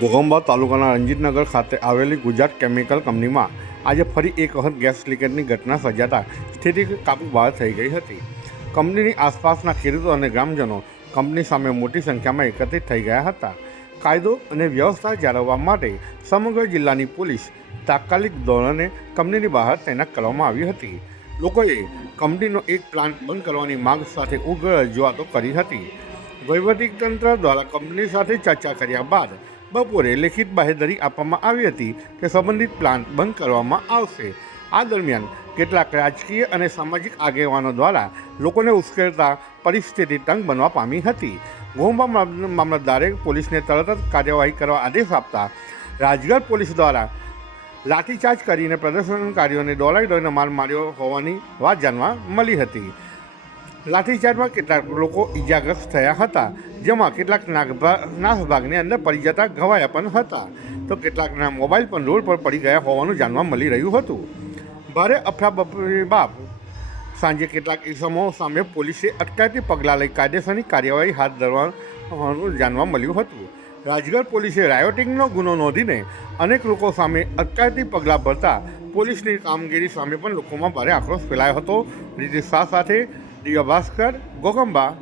ઘોગંબા તાલુકાના રંજીતનગર ખાતે આવેલી ગુજરાત કેમિકલ કંપનીમાં આજે ફરી એક વખત ગેસ લીકેજની ઘટના સર્જાતા સ્થિતિ કાબુ બહાર થઈ ગઈ હતી. કંપનીની આસપાસના ખેડૂતો અને ગ્રામજનો કંપની સામે મોટી સંખ્યામાં એકત્રિત થઈ ગયા હતા. કાયદો અને વ્યવસ્થા જાળવવા માટે સમગ્ર જિલ્લાની પોલીસ તાત્કાલિક ધોરણે કંપનીની બહાર તૈનાત કરવામાં આવી હતી. લોકોએ કંપનીનો એક પ્લાન્ટ બંધ કરવાની માંગ સાથે ઉગ્ર રજૂઆતો કરી હતી. વહીવટીતંત્ર દ્વારા કંપની સાથે ચર્ચા કર્યા બાદ બપોરે લેખિત બાહેધરી આપવામાં આવી હતી કે સંબંધિત પ્લાન્ટ બંધ કરવામાં આવશે. આ દરમિયાન કેટલાક રાજકીય અને સામાજિક આગેવાનો દ્વારા લોકોને ઉશ્કેરતા પરિસ્થિતિ તંગ બનવા પામી હતી. મામ- મામલતદારે પોલીસને તરત જ કાર્યવાહી કરવા આદેશ આપતા રાજગઢ પોલીસ દ્વારા લાઠીચાર્જ કરીને પ્રદર્શનકારીઓને દોડાઈ દોડીને માર માર્યો હોવાની વાત જાણવા મળી હતી. લાઠીચાર્જમાં કેટલાક લોકો ઈજાગ્રસ્ત થયા હતા, જેમાં કેટલાક નાસભાગની અંદર પડી જતા ઘવાયા પણ હતા. તો કેટલાકના મોબાઈલ પણ રોડ પર પડી ગયા હોવાનું જાણવા મળી રહ્યું હતું. ભારે અફરાબફરી બાદ સાંજે કેટલાક ઇસમો સામે પોલીસે અટકાયતી પગલાં લઈ કાયદેસરની કાર્યવાહી હાથ ધરવાનું જાણવા મળ્યું હતું. રાજગઢ પોલીસે રાયોટિંગનો ગુનો નોંધીને અનેક લોકો સામે અટકાયતી પગલાં ભરતા પોલીસની કામગીરી સામે પણ લોકોમાં ભારે આક્રોશ ફેલાયો હતો. રીતિ શાહ સાથે diga Bhaskar Gogamba.